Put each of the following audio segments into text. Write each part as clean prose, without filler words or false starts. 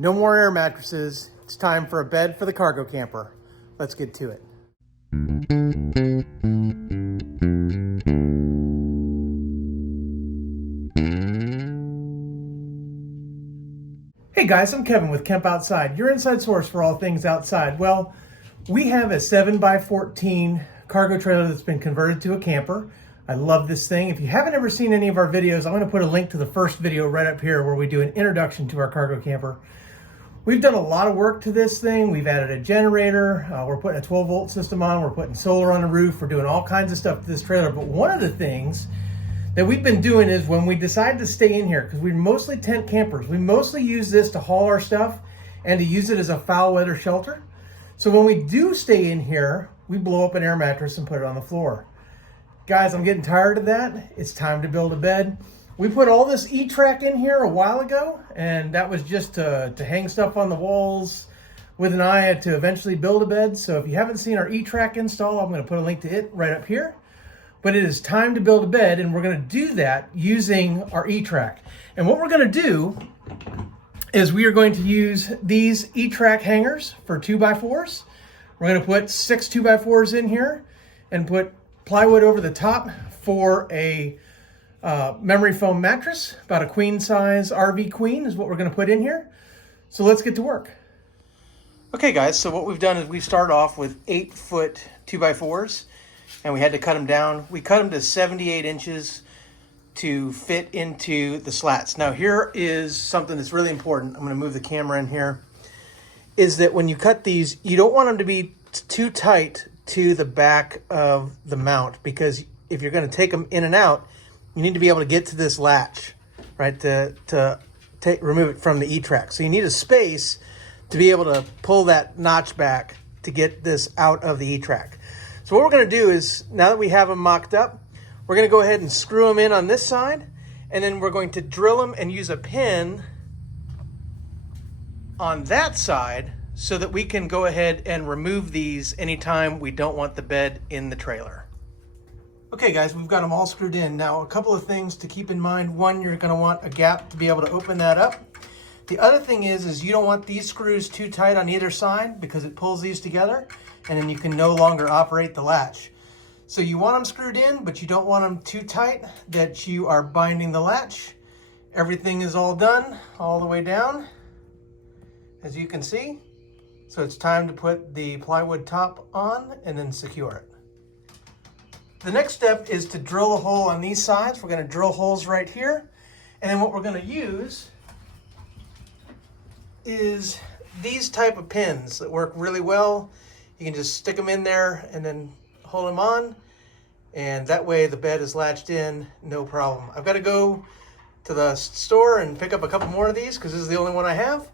No more air mattresses. It's time for a bed for the cargo camper. Let's get to it. Hey guys, I'm Kevin with Kemp Outside, your inside source for all things outside. Well, we have a 7x14 cargo trailer that's been converted to a camper. I love this thing. If you haven't ever seen any of our videos, I'm going to put a link to the first video right up here where we do an introduction to our cargo camper. We've done a lot of work to this thing. We've added a generator. We're putting a 12-volt system on. We're putting solar on the roof. We're doing all kinds of stuff to this trailer. But one of the things that we've been doing is when we decide to stay in here, because we're mostly tent campers, we mostly use this to haul our stuff and to use it as a foul weather shelter. So when we do stay in here, we blow up an air mattress and put it on the floor. Guys, I'm getting tired of that. It's time to build a bed. We put all this E-track in here a while ago, and that was just to hang stuff on the walls with an eye to eventually build a bed. So if you haven't seen our E-track install, I'm going to put a link to it right up here. But it is time to build a bed, and we're going to do that using our E-track. And what we're going to do is we are going to use these E-track hangers for 2x4s. We're going to put 6 2x4s in here and put plywood over the top for a memory foam mattress. About a queen size RV queen is what we're going to put in here. So let's get to work. Okay guys, so what we've done is we start off with 8-foot 2x4s. And we had to cut them down. We cut them to 78 inches to fit into the slats. Now here is something that's really important. I'm going to move the camera in here. Is that when you cut these, you don't want them to be too tight to the back of the mount, because if you're going to take them in and out, you need to be able to get to this latch, right, to remove it from the E-track. So you need a space to be able to pull that notch back to get this out of the E-track. So what we're going to do is, now that we have them mocked up, we're going to go ahead and screw them in on this side, and then we're going to drill them and use a pin on that side so that we can go ahead and remove these anytime we don't want the bed in the trailer. Okay guys, we've got them all screwed in. Now a couple of things to keep in mind. One, you're going to want a gap to be able to open that up. The other thing is you don't want these screws too tight on either side, because it pulls these together and then you can no longer operate the latch. So you want them screwed in, but you don't want them too tight that you are binding the latch. Everything is all done all the way down, as you can see. So it's time to put the plywood top on and then secure it. The next step is to drill a hole on these sides. We're going to drill holes right here. And then what we're going to use is these type of pins that work really well. You can just stick them in there and then hold them on. And that way the bed is latched in, no problem. I've got to go to the store and pick up a couple more of these because this is the only one I have.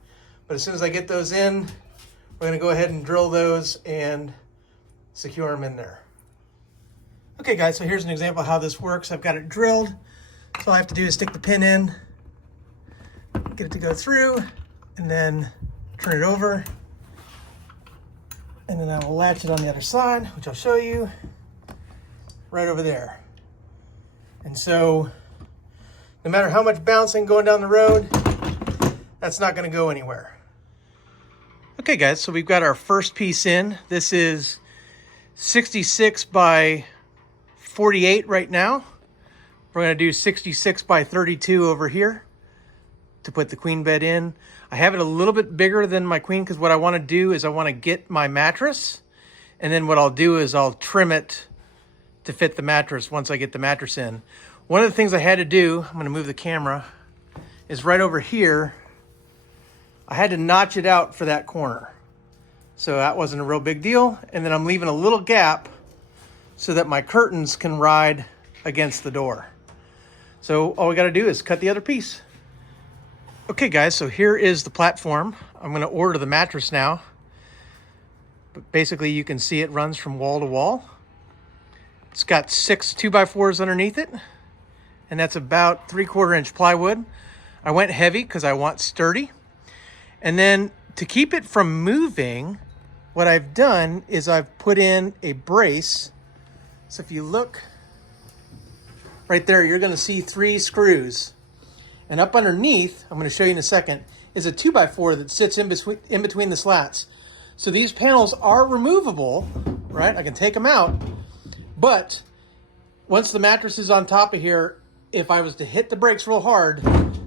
But as soon as I get those in, we're going to go ahead and drill those and secure them in there. Okay guys, so here's an example of how this works. I've got it drilled. So all I have to do is stick the pin in, get it to go through, and then turn it over. And then I will latch it on the other side, which I'll show you right over there. And so no matter how much bouncing going down the road, that's not going to go anywhere. Okay guys, so we've got our first piece in. This is 66 by 48 right now. We're going to do 66 by 32 over here to put the queen bed in. I have it a little bit bigger than my queen because what I want to do is I want to get my mattress, and then what I'll do is I'll trim it to fit the mattress once I get the mattress in. One of the things I had to do, I'm going to move the camera, is right over here, I had to notch it out for that corner. So that wasn't a real big deal. And then I'm leaving a little gap so that my curtains can ride against the door. So all we got to do is cut the other piece. Okay guys, so here is the platform. I'm going to order the mattress now. But basically you can see it runs from wall to wall. It's got 6 2x4s underneath it, and that's about 3/4 inch plywood. I went heavy because I want sturdy. And then to keep it from moving, what I've done is I've put in a brace. So if you look right there, you're going to see 3 screws. And up underneath, I'm going to show you in a second, is a 2x4 that sits in between the slats. So these panels are removable, right? I can take them out, but once the mattress is on top of here, if I was to hit the brakes real hard,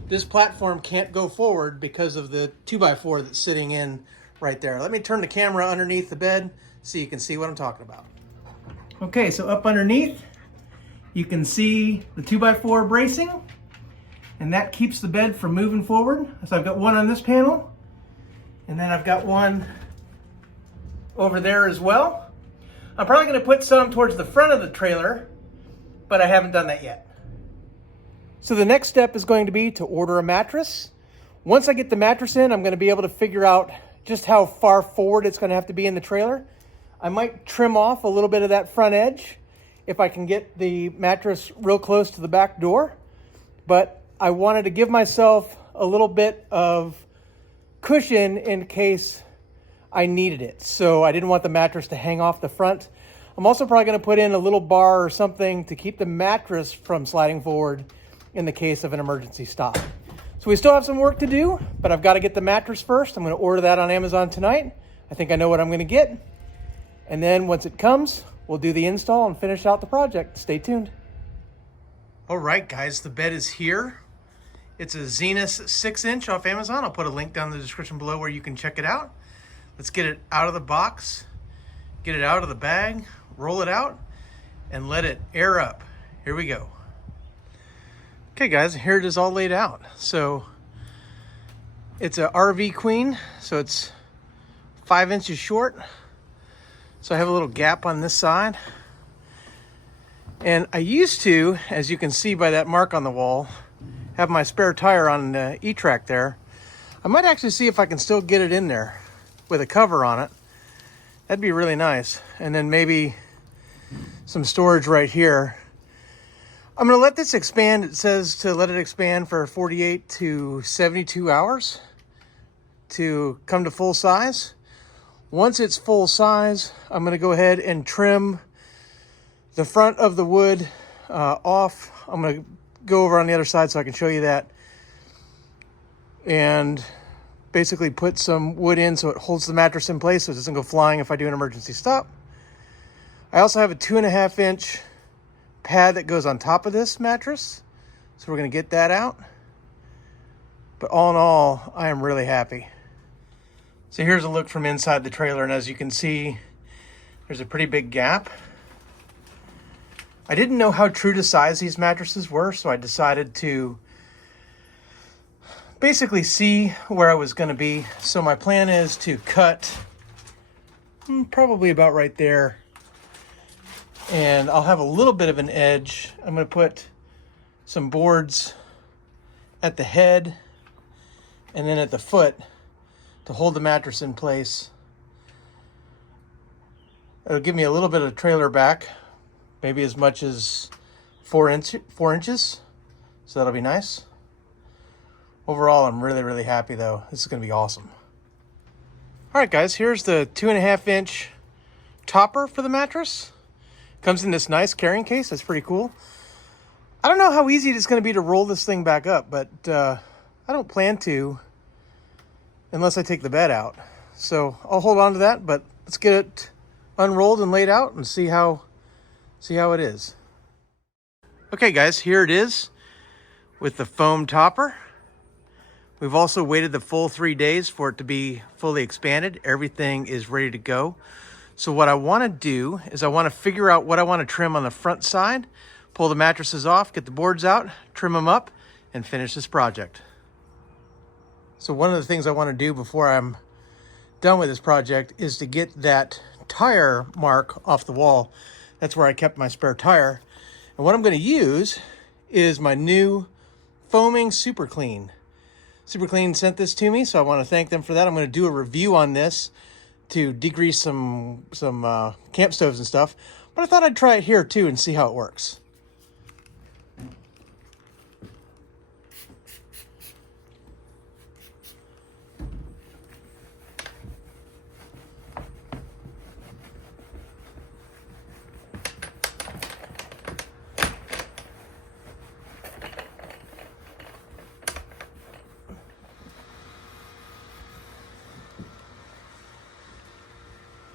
this platform can't go forward because of the 2x4 that's sitting in right there. Let me turn the camera underneath the bed so you can see what I'm talking about. Okay, so up underneath, you can see the 2x4 bracing, and that keeps the bed from moving forward. So I've got one on this panel, and then I've got one over there as well. I'm probably gonna put some towards the front of the trailer, but I haven't done that yet. So the next step is going to be to order a mattress. Once I get the mattress in, I'm gonna be able to figure out just how far forward it's gonna have to be in the trailer. I might trim off a little bit of that front edge if I can get the mattress real close to the back door, but I wanted to give myself a little bit of cushion in case I needed it. So I didn't want the mattress to hang off the front. I'm also probably gonna put in a little bar or something to keep the mattress from sliding forward in the case of an emergency stop. So we still have some work to do, but I've got to get the mattress first. I'm going to order that on Amazon tonight. I think I know what I'm going to get. And then once it comes, we'll do the install and finish out the project. Stay tuned. All right, guys, the bed is here. It's a Zenus 6-inch off Amazon. I'll put a link down in the description below where you can check it out. Let's get it out of the box, get it out of the bag, roll it out, and let it air up. Here we go. Okay guys, here it is all laid out. So it's a RV queen, so it's 5 inches short. So I have a little gap on this side. And I used to, as you can see by that mark on the wall, have my spare tire on the E-Track there. I might actually see if I can still get it in there with a cover on it. That'd be really nice. And then maybe some storage right here. I'm gonna let this expand. It says to let it expand for 48 to 72 hours to come to full size. Once it's full size, I'm gonna go ahead and trim the front of the wood off. I'm gonna go over on the other side so I can show you that. And basically put some wood in so it holds the mattress in place so it doesn't go flying if I do an emergency stop. I also have a 2.5-inch pad that goes on top of this mattress, so we're going to get that out. But all in all, I am really happy. So here's a look from inside the trailer, and as you can see, there's a pretty big gap. I didn't know how true to size these mattresses were, so I decided to basically see where I was going to be. So my plan is to cut probably about right there, and I'll have a little bit of an edge. I'm going to put some boards at the head and then at the foot to hold the mattress in place. It'll give me a little bit of trailer back, maybe as much as 4 inches. So that'll be nice. Overall, I'm really, really happy though. This is going to be awesome. All right, guys, here's the 2.5-inch topper for the mattress. Comes in this nice carrying case. That's pretty cool. I don't know how easy it's going to be to roll this thing back up, but I don't plan to unless I take the bed out. So I'll hold on to that, but let's get it unrolled and laid out and see how it is. Okay, guys, here it is with the foam topper. We've also waited the full 3 days for it to be fully expanded. Everything is ready to go. So what I want to do is I want to figure out what I want to trim on the front side, pull the mattresses off, get the boards out, trim them up, and finish this project. So one of the things I want to do before I'm done with this project is to get that tire mark off the wall. That's where I kept my spare tire. And what I'm going to use is my new foaming Super Clean. Super Clean sent this to me, so I want to thank them for that. I'm going to do a review on this to degrease some camp stoves and stuff. But I thought I'd try it here too and see how it works.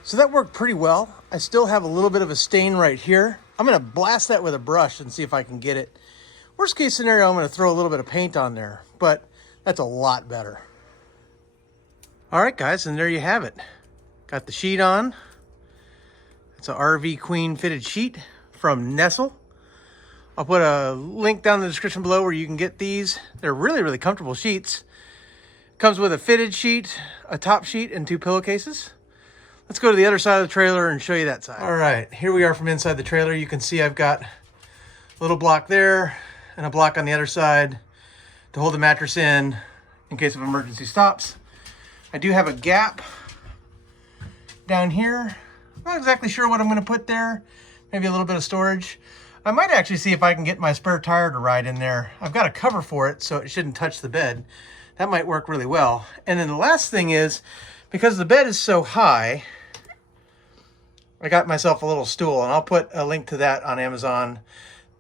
So that worked pretty well. I still have a little bit of a stain right here. I'm gonna blast that with a brush and see if I can get it. Worst case scenario, I'm gonna throw a little bit of paint on there, but that's a lot better. All right, guys, and there you have it. Got the sheet on. It's an RV Queen fitted sheet from Nestle. I'll put a link down in the description below where you can get these. They're really, really comfortable sheets. Comes with a fitted sheet, a top sheet, and 2 pillowcases. Let's go to the other side of the trailer and show you that side. All right, here we are from inside the trailer. You can see I've got a little block there and a block on the other side to hold the mattress in case of emergency stops. I do have a gap down here. I'm not exactly sure what I'm gonna put there. Maybe a little bit of storage. I might actually see if I can get my spare tire to ride in there. I've got a cover for it, so it shouldn't touch the bed. That might work really well. And then the last thing is, because the bed is so high, I got myself a little stool, and I'll put a link to that on Amazon.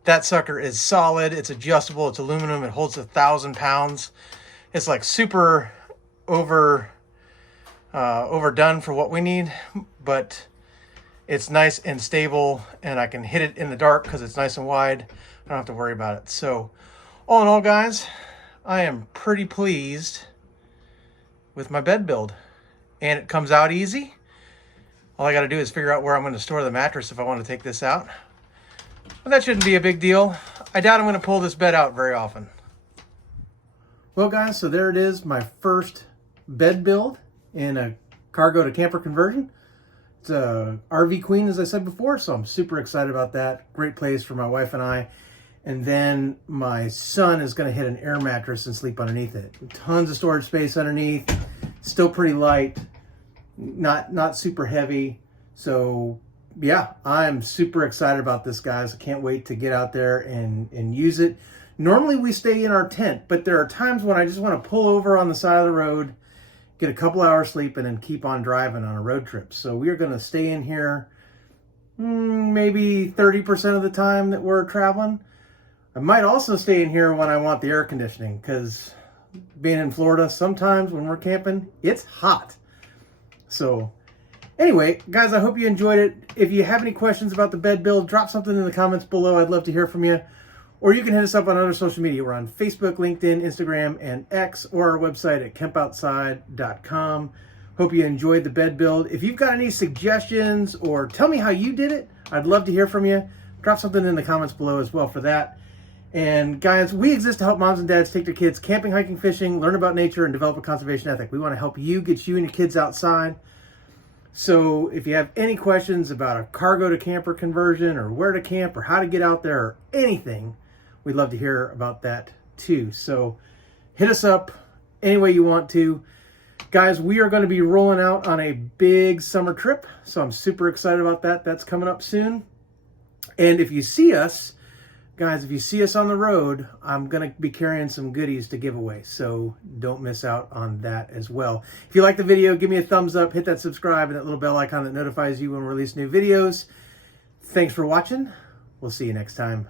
That sucker is solid, it's adjustable, it's aluminum, it holds 1,000 pounds. It's like super overdone for what we need, but it's nice and stable, and I can hit it in the dark because it's nice and wide. I don't have to worry about it. So all in all, guys, I am pretty pleased with my bed build, and it comes out easy. All I got to do is figure out where I'm going to store the mattress if I want to take this out. But that shouldn't be a big deal. I doubt I'm going to pull this bed out very often. Well, guys, so there it is, my first bed build in a cargo to camper conversion. It's a RV Queen, as I said before, so I'm super excited about that. Great place for my wife and I. And then my son is going to hit an air mattress and sleep underneath it. Tons of storage space underneath. Still pretty light. Not super heavy. So yeah, I'm super excited about this, guys. I can't wait to get out there and use it. Normally we stay in our tent, but there are times when I just want to pull over on the side of the road, get a couple hours sleep, and then keep on driving on a road trip. So we are going to stay in here maybe 30% of the time that we're traveling. I might also stay in here when I want the air conditioning, because being in Florida, sometimes when we're camping, it's hot. So anyway, guys, I hope you enjoyed it. If you have any questions about the bed build, drop something in the comments below. I'd love to hear from you. Or you can hit us up on other social media. We're on Facebook, LinkedIn, Instagram, and X, or our website at kempoutside.com. Hope you enjoyed the bed build. If you've got any suggestions or tell me how you did it, I'd love to hear from you. Drop something in the comments below as well for that. And guys, we exist to help moms and dads take their kids camping, hiking, fishing, learn about nature, and develop a conservation ethic. We want to help you, get you and your kids outside. So if you have any questions about a cargo to camper conversion, or where to camp, or how to get out there, or anything, we'd love to hear about that too. So hit us up any way you want to. Guys, we are going to be rolling out on a big summer trip, so I'm super excited about that. That's coming up soon. And if you see us, guys, if you see us on the road, I'm going to be carrying some goodies to give away, so don't miss out on that as well. If you like the video, give me a thumbs up, hit that subscribe and that little bell icon that notifies you when we release new videos. Thanks for watching. We'll see you next time.